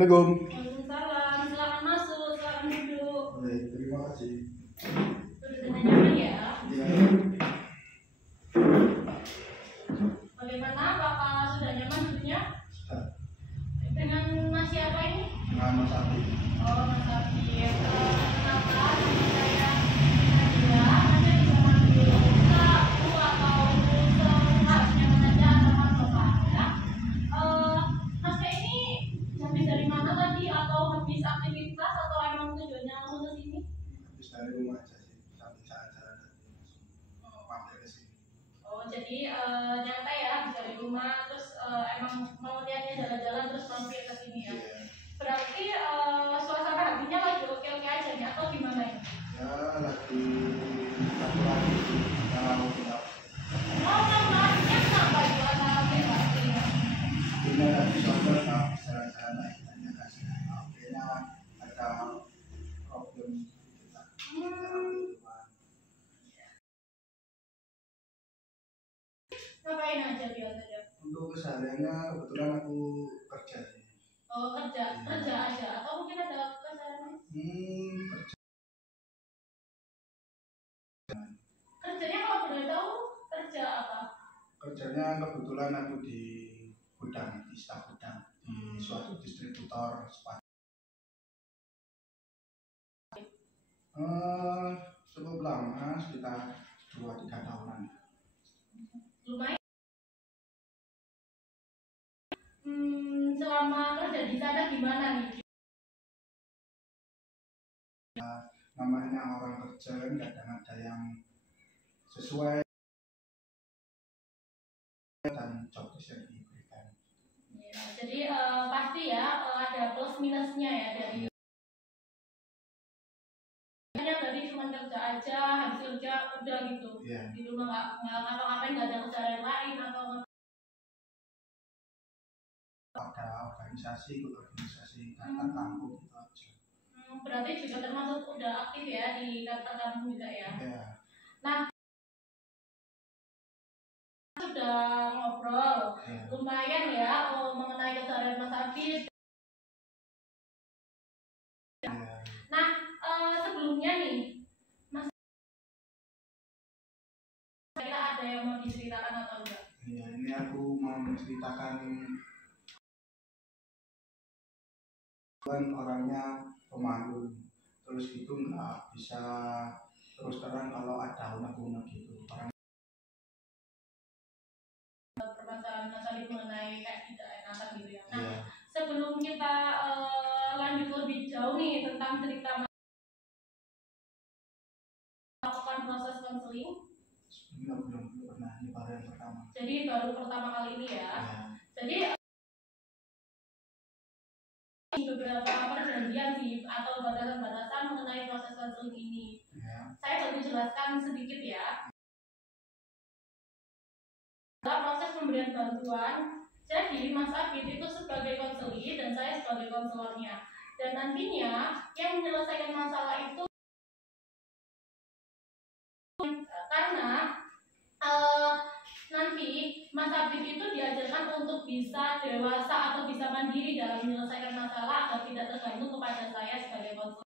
Assalamualaikum. Waalaikumsalam. Silakan masuk, silakan duduk. Baik, terima kasih. Duduk dengan nyaman ya. Iya. Bagaimana? Apakah sudah nyaman duduknya? Sudah. Dengan nasi apa ini? Dengan Mas Adi. Oh, Mas Abi. Kenapa? Nama saya Nadia. Anda bisa manggil Kak, Bu, atau seharusnya saja atau Mas Sofa ya. Mas Kak ini habis dari mana tadi? Atau habis aktivitas atau emang tujuannya langsung ke sini? Habis dari rumah aja sih. Sambil jalan-jalan tadi langsung mampir ke sini. Oh, jadi nyantai ya habis dari rumah terus emang mau niatnya jalan-jalan terus mampir ke sini ya. Iya. Berarti suasana hatinya lagi oke-oke aja nih atau gimana ini? Ya lagi satu lagi kalau tidak Oh, masalahnya kenapa itu antara privasinya? punya lagi soalnya nggak jalan-jalan lagi hanya kasih akhirnya ada problem kita. Ngapain aja biasanya? Untuk kesehariannya kebetulan aku kerja sih. Oh, kerja aja atau mungkin ada kesalahan? Kerjanya kalau boleh tahu kerja apa? Kerjanya kebetulan aku di gudang, di staf gudang di suatu distributor sepatu. Cukup lama, sekitar 2-3 tahunan. Lumayan. Selama kerja di sana gimana nih? Namanya orang kerja kadang ada yang sesuai dan job yang diberikan. Ya, jadi pasti ya ada plus minusnya ya dari hanya tadi cuma kerja aja habis kerja udah gitu. Iya. Di rumah nggak ngapa-ngapain, nggak ada keseharian lain atau Ada organisasi, ikut organisasi kantor kampung gitu aja. berarti juga termasuk udah aktif ya di kantor kampung juga ya. Iya. Nah, sudah ngobrol Iya. lumayan ya mengenai keseharian Mas Abid. Iya. Nah, sebelumnya nih Mas kira ada yang mau diceritakan atau enggak? Iya, ini aku mau menceritakan kan orangnya pemalu, terus itu nggak bisa terus terang kalau ada unek-unek gitu. Orang Permasalahan Mas Abid mengenai kayak tidak enakan gitu ya. Nah, iya. sebelum kita lanjut lebih jauh nih tentang cerita melakukan proses konseling. Belum pernah, ini baru yang pertama. Jadi baru pertama kali ini ya. Ya. Jadi beberapa perjanjian sih atau batasan-batasan mengenai proses konseling ini. Ya. Saya baru jelaskan sedikit ya. Dalam proses pemberian bantuan, jadi Mas Abid itu sebagai konselor dan saya sebagai konselornya. Dan nantinya yang menyelesaikan masalah itu karena nanti Mas Abid itu diajarkan untuk bisa dewasa atau bisa mandiri dalam menyelesaikan masalah agar tidak tergantung kepada saya sebagai konselor.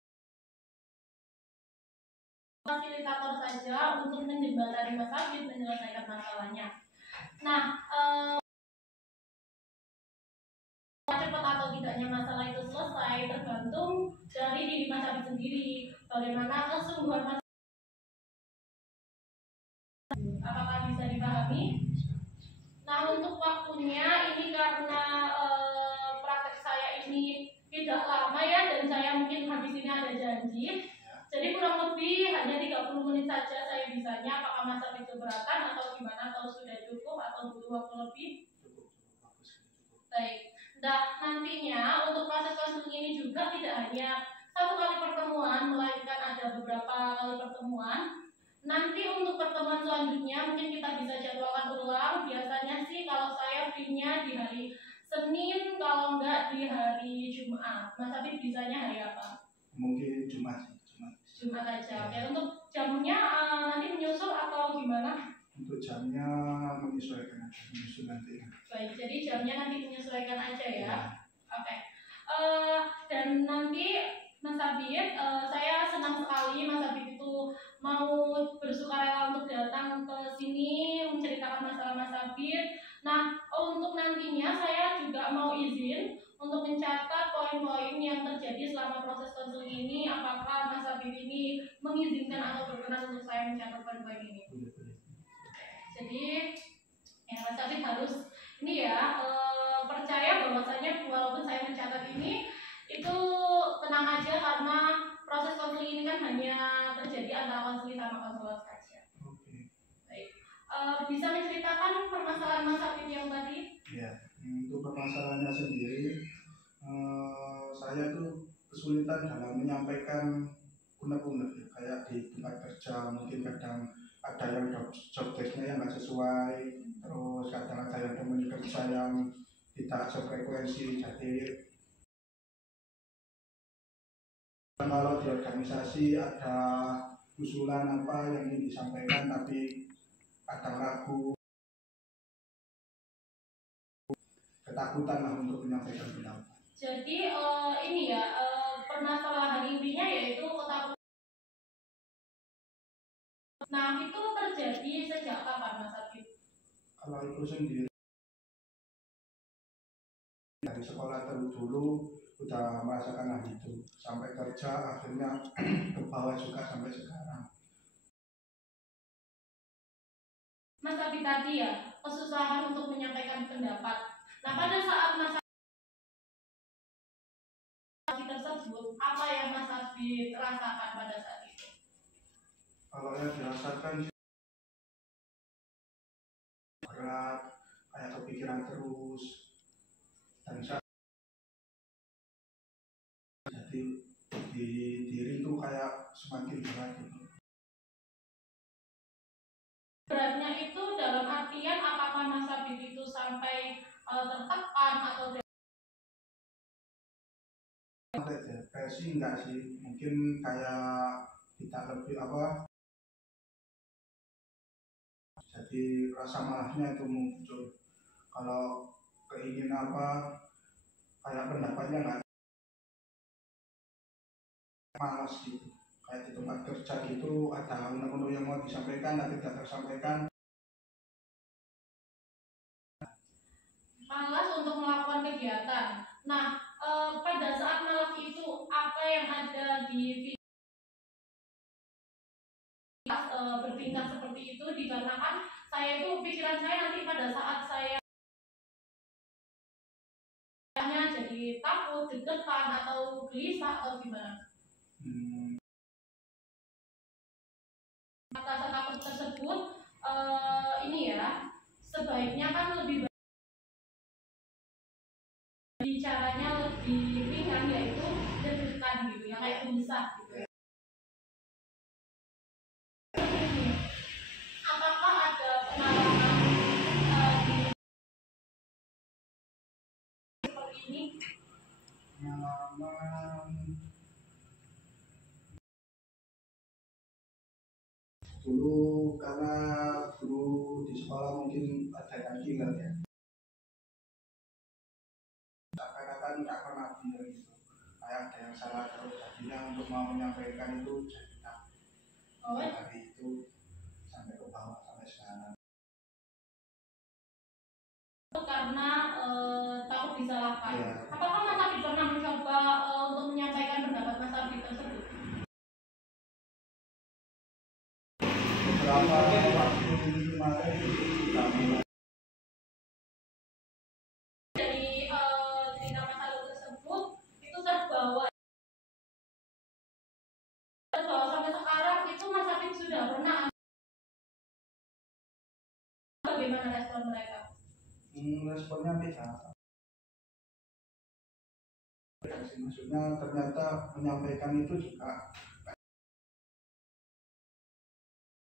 Fasilitator saja untuk menjembatani Mas Abid menyelesaikan masalahnya. Nah, cepat atau tidaknya masalah itu selesai tergantung dari diri Mas Abid sendiri. Bagaimana kesungguhan Mas, apakah bisa dipahami? Nah, untuk waktunya ini karena praktek saya ini tidak lama ya dan saya mungkin habis ini ada janji. Jadi kurang lebih hanya 30 menit saja saya bisanya. Apakah Mas Abid keberatan atau gimana, atau sudah cukup atau butuh waktu lebih? Baik. Nah, nantinya untuk proses konseling ini juga tidak hanya satu kali pertemuan, melainkan ada beberapa kali pertemuan. Nanti untuk pertemuan selanjutnya mungkin kita bisa jadwalkan ulang. Biasanya sih kalau saya free-nya di hari Senin, kalau enggak di hari Jumat. Mas Abid bisanya hari apa? Mungkin Jumat aja. Oke, untuk jamnya nanti menyusul atau gimana? Untuk jamnya menyesuaikan aja, menyusul nanti. Baik, jadi jamnya nanti menyesuaikan aja ya. Oke. Dan nanti Mas Abid, saya senang sekali Mas Abid itu mau bersukarela untuk datang ke sini menceritakan masalah Mas Abid. Nah, untuk nantinya saya juga mau izin untuk mencatat poin-poin yang terjadi selama proses konseling ini. Apakah Mas Abid ini mengizinkan atau berkenan untuk saya mencatat poin-poin ini? Jadi, ya Mas Abid harus ini ya, percaya bahwasanya walaupun saya mencatat ini itu tenang aja, karena proses konseling ini kan hanya terjadi antara konseling sama konselor saja. Baik, bisa menceritakan permasalahan Mas Abid yang tadi? Ya, untuk permasalahannya sendiri, saya tuh kesulitan dalam menyampaikan unek-unek ya, kayak di tempat kerja mungkin kadang ada yang job desk-nya yang nggak sesuai, terus kadang ada yang teman kerja yang tidak sefrekuensi. Jadi kalau di organisasi ada usulan apa yang ingin disampaikan tapi kadang ragu, ketakutan lah untuk menyampaikan pendapat. Jadi ini ya, permasalahan intinya yaitu ketakutan. Nah, itu terjadi sejak kapan Mas Abid? Kalau itu sendiri dari sekolah dulu udah merasakan hal itu, sampai kerja akhirnya ke bawah juga sampai sekarang. Mas Abid tadi ya, kesusahan untuk menyampaikan pendapat. Nah, pada saat Mas Abid tersebut, apa yang Mas Abid rasakan pada saat itu? Kalau yang dirasakan berat, kayak kepikiran terus, dan jadi di diri itu kayak semakin berat gitu. Beratnya itu dalam artian apakah Mas Abid itu sampai tertekan atau depresi enggak sih, mungkin kayak kita lebih apa, jadi rasa malahnya itu muncul. Kalau keinginan apa, kayak pendapatnya nggak, malas gitu. Kayak di tempat kerja gitu ada undang-undang yang mau disampaikan tapi tidak tersampaikan, malas untuk melakukan kegiatan. Nah, pada saat malas itu apa yang ada di bertingkah seperti itu dikarenakan saya itu pikiran saya nanti pada saat saya jadi takut, deg-degan atau gelisah atau gimana? Rasa takut tersebut ini ya, sebaiknya kan lebih bicaranya lebih ringan, yaitu deg-degan gitu ya, kayak gelisah gitu ya. Apakah ada pengalaman seperti ini? Pengalaman dulu karena dulu di sekolah mungkin ada yang gila ya, seakan-akan tak pernah benar gitu, kayak ada yang salah terus, jadinya untuk mau menyampaikan itu jadi takut. Dari itu sampai ke bawah sampai sekarang. Karena takut disalahkan. Ya. Apakah Mas Abid pernah mencoba untuk menyampaikan pendapat Mas Abid tersebut? Beberapa waktu kemarin kami Dari cerita Mas Abid tersebut itu terbawa sampai sekarang itu Mas Abid sudah pernah. Bagaimana respon mereka? Responnya tidak. Maksudnya ternyata menyampaikan itu juga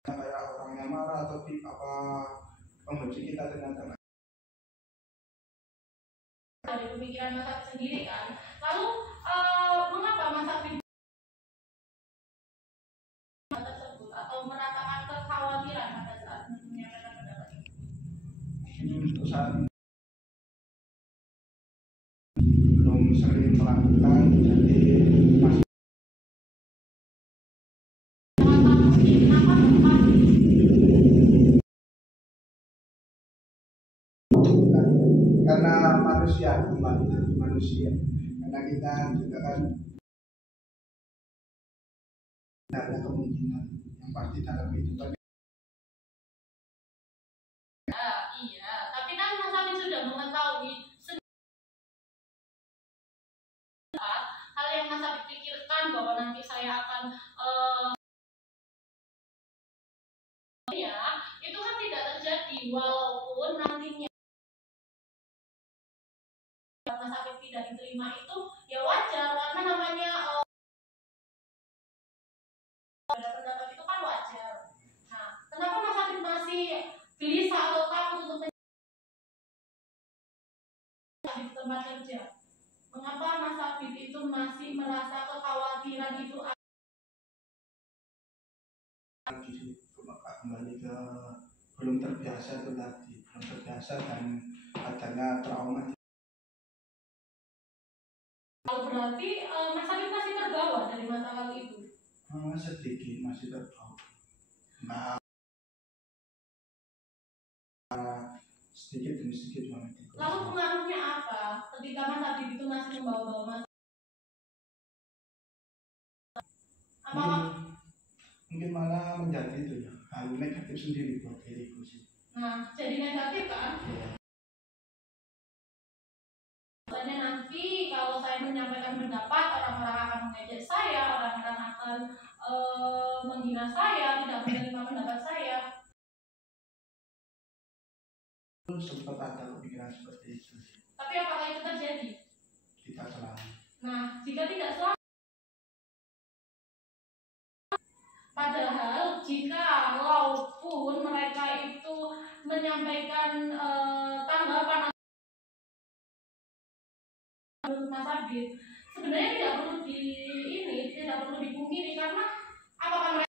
kayak orangnya marah atau apa membenci kita, ternyata dari pemikiran Mas Abid sendiri kan. Lalu mengapa Mas Abid tersebut atau merasakan kekhawatiran pada saat menyampaikan pendapat itu? untuk saat belum sering melakukan bukan jadi masuk Kenapa Bapak? karena manusia kembali dari manusia, karena kita juga kan tidak ada kemungkinan yang pasti dalam kehidupan. Iya, tapi kan Mas Habib sudah mengetahui hal yang Mas Habib pikirkan bahwa nanti saya akan ya, itu kan tidak terjadi walaupun nantinya Mas Habib tidak diterima itu ya wajar karena namanya pendapat itu kan wajar. Nah, kenapa Mas Habib masih gelisah atau takut untuk di tempat kerja? Mengapa Mas Habib itu masih merasa kekhawatiran itu Kembali ke belum terbiasa itu tadi, belum terbiasa dan adanya trauma. berarti Mas Habib masih terbawa dari masa lalu itu? Sedikit masih terbawa. Nah, sedikit demi sedikit banget. Lalu pengaruhnya apa ketika Mas Habib itu masih membawa-bawa masa? Mungkin malah menjadi itu ya hal negatif sendiri buat diriku sih. Nah, jadi negatif kan? Soalnya nanti kalau saya menyampaikan pendapat, orang-orang akan mengejek saya, orang-orang akan menghina saya, tidak menerima pendapat saya. Sempat ada kepikiran seperti itu. Tapi apakah itu terjadi? Tidak selalu. Nah, jika tidak selalu, padahal jika walaupun mereka itu menyampaikan tanggapan Mas Habib, sebenarnya tidak perlu tidak perlu dipungkiri karena apakah mereka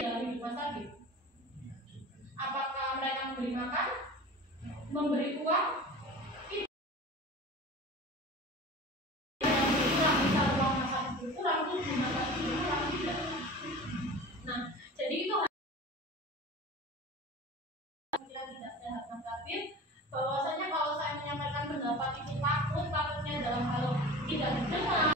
dari Mas Habib? Apakah mereka memberi makan, memberi uang? Nah, jadi itu tidak sehat Mas Habib. Bahwasanya kalau saya menyampaikan pendapat itu takutnya dalam hal tidak didengar.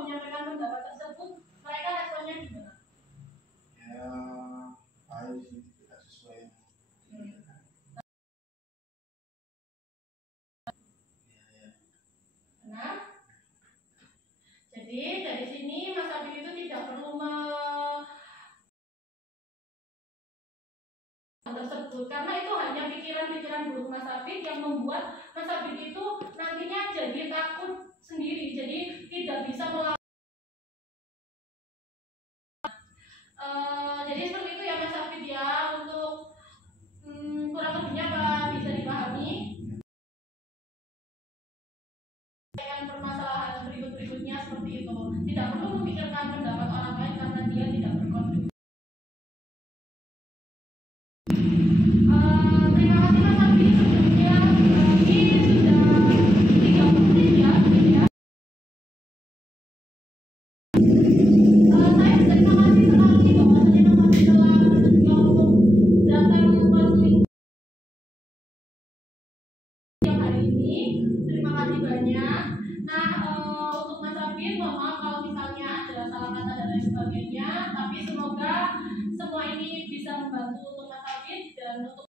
Menyampaikan pendapat tersebut, mereka responnya gimana? Ya, baik sih, tidak sesuai. Nah, jadi dari sini Mas Habib itu tidak perlu tersebut karena itu hanya pikiran-pikiran buruk Mas Habib yang membuat Mas Habib itu nantinya jadi takut sendiri, jadi tidak bisa melakukan. Jadi seperti itu ya Mas Habib ya, untuk kurang lebihnya apa bisa dipahami. Permasalahan berikutnya seperti itu, tidak perlu memikirkan pendapat orang lain karena dia tidak berkontribusi. Terima kasih Mas Habib sebelumnya. Ini sudah 30 menit ya. Saya berterima kasih sekali bahwasanya Mas Habib telah bersedia untuk datang ke yang hari ini. Terima kasih banyak. Nah, untuk Mas Habib, mohon maaf kalau misalnya ada salah kata dan lain sebagainya, tapi semoga semua ini bisa membantu untuk Mas Habib dan untuk